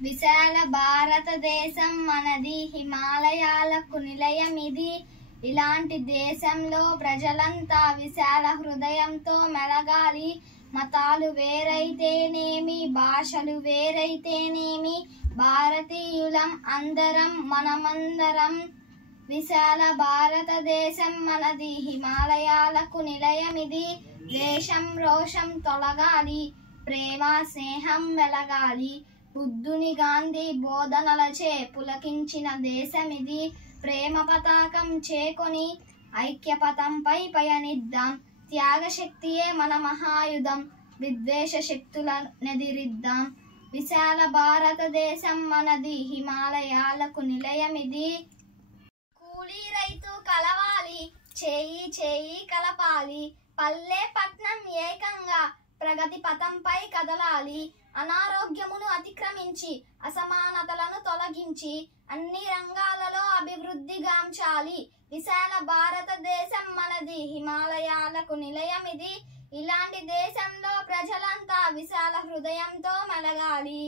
విశాల భారతదేశం మనది, హిమాలయాలకు నిలయమిది. ఇలాంటి దేశంలో ప్రజలంతా విశాల హృదయంతో మెలగాలి. మతాలు వేరైతేనేమి, భాషలు వేరైతేనేమి, భారతీయులం అందరం మనమందరం. విశాల భారతదేశం మనది, హిమాలయాలకు నిలయమిది. ద్వేషం రోషం తొలగాలి, ప్రేమ స్నేహం వెలగాలి. బుద్ధుని గాంధీ బోధనలచే పులకించిన దేశమిది. ప్రేమ పతాకం చేకొని ఐక్యపథంపై పయనిద్దాం. త్యాగశక్తియే మన మహాయుధం, విద్వేష శక్తులనెదిరిద్దాం. విశాల భారతదేశం మనది, హిమాలయాలకు నిలయమిది. కూలీ రైతు కలవాలి, చేయి చేయి కలపాలి. పల్లె పట్నం ఏకంగా ప్రగతి పథంపై కదలాలి. అనారోగ్యమును అతిక్రమించి, అసమానతలను తొలగించి, అన్ని రంగాలలో అభివృద్ధి గాంచాలి. విశాల భారతదేశం మనది, హిమాలయాలకు నిలయమిది. ఇలాంటి దేశంలో ప్రజలంతా విశాల హృదయంతో మెలగాలి.